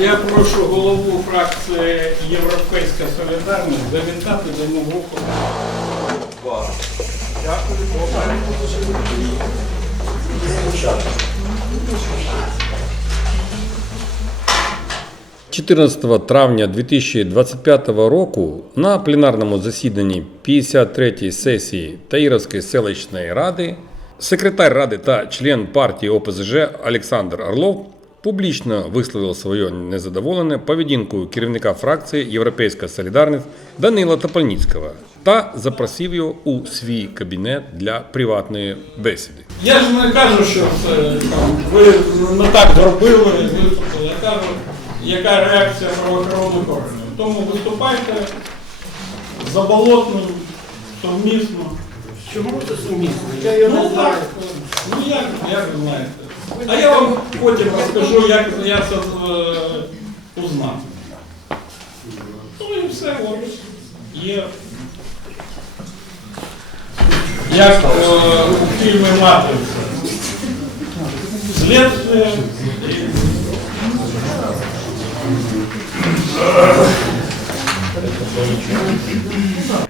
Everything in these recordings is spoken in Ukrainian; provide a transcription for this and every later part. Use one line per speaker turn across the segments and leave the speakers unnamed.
Я прошу голову фракції Європейська Солідарність завітати до мого.
Дякую,
14 травня 2025 року на пленарному засіданні 53-ї сесії Таїровської селищної ради секретар ради та член партії ОПЗЖ Олександр Орлов публічно висловив своє незадоволення поведінкою керівника фракції Європейська Солідарність Данила Топольницького та запросив його у свій кабінет для приватної бесіди.
Я ж не кажу, що це там, ви не так зробили. Я кажу, яка реакція правоохоронних органів. Тому виступайте заболотним, сумісно.
Чому це сумісно? Я його не
Ну
знаю.
так, ну як, як ви знаєте. А я вам потім розкажу, як я це узнав. Ну і все, є. Як е, у фільмі Матриця. Слідство.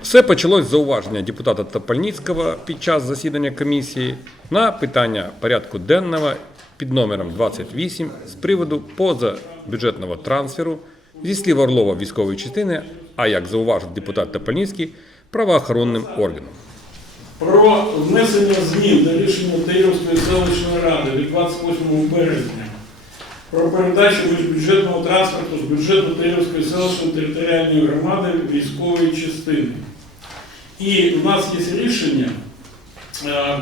Все почалось зауваження депутата Топольницького під час засідання комісії на питання порядку денного під номером 28 з приводу позабюджетного трансферу зі слів Орлова військової частини, а як зауважив депутат Топольницький, правоохоронним органам.
про внесення змін до рішення Таїровської селищної ради від 28 березня про передачу міжбюджетного транспорту з бюджету Таїровської селищної територіальної громади військової частини. І в нас є рішення е,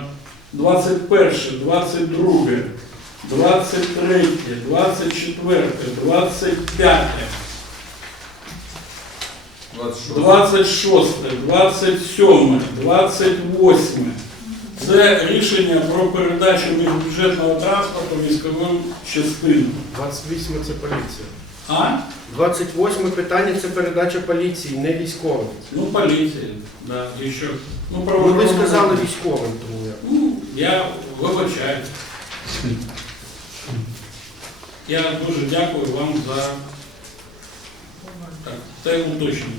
21, 22, 23, 24, 25. 26, 27, 28. Це рішення про передачу міжбюджетного транспорту військовим частинам.
28 це поліція.
А?
28 питання це передача поліції, не військовим.
Ну, поліція, да, і що. Ну,
Ну, ви сказали військовим, тому я.
Ну, я вибачаю. Я дуже дякую вам за так, те уточнення.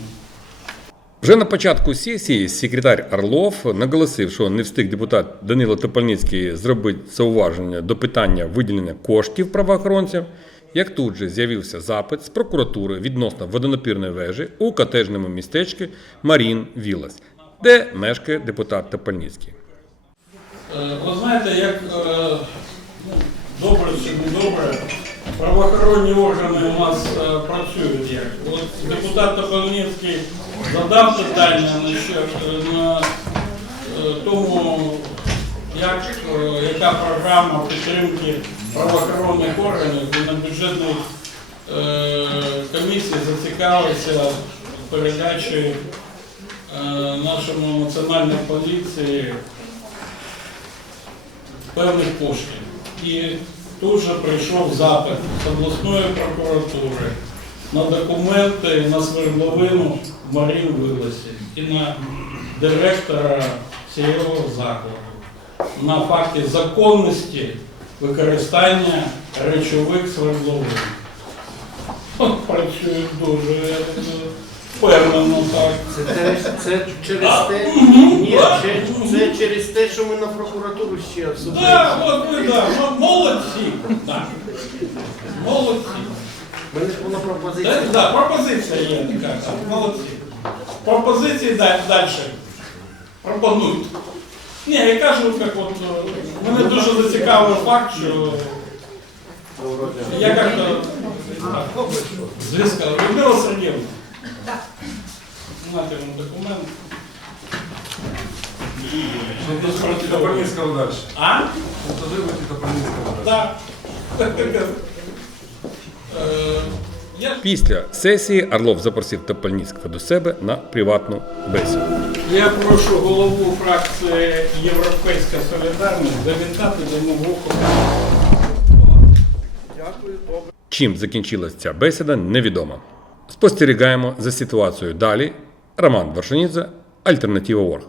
Вже на початку сесії секретар Орлов наголосив, що не встиг депутат Данило Топольницький зробити зауваження до питання виділення коштів правоохоронцям, як тут же з'явився запит з прокуратури відносно водонапірної вежі у котежному містечку Марін Вілас, де мешкає депутат Топольницький.
Е, Ви знаєте, як е, добре чи не добре, правоохоронні органи у нас е, працюють як. От депутат Топольницький задав питання на, що, е, на е, тому, як, е, яка програма підтримки правоохоронних органів і на бюджетній е, комісії зацікавився передачею нашому національній поліції певних коштів. І тут же прийшов запит з обласної прокуратури на документи на свердловину в Марін Виласі і на директора цього закладу на факті законності використання речових свердловин. Працюють дуже думаю, впевнено так.
Це, те- це через те. Ні, це, це через те, що ми на прокуратуру ще
Так, от ви так, м- молодці. Так. Молодці.
У мене ж була пропозиція.
Так, да, пропозиція є така, так, молодці. Пропозиції далі. Пропонують. Ні, я кажу, як от, е, мене дуже зацікавив факт, що я як-то зв'язка. Людмила Сергіївна. Нате вам документ. А?
Дальше.
Так. Е,
Після сесії Орлов запросив Топольницького до себе на приватну бесіду.
Я прошу голову фракції Європейська Солідарність завітати до мого руху.
Дякую, добре.
Чим закінчилась ця бесіда, невідомо. Спостерігаємо за ситуацією далі. Роман Варшанідзе, Альтернатива Орг.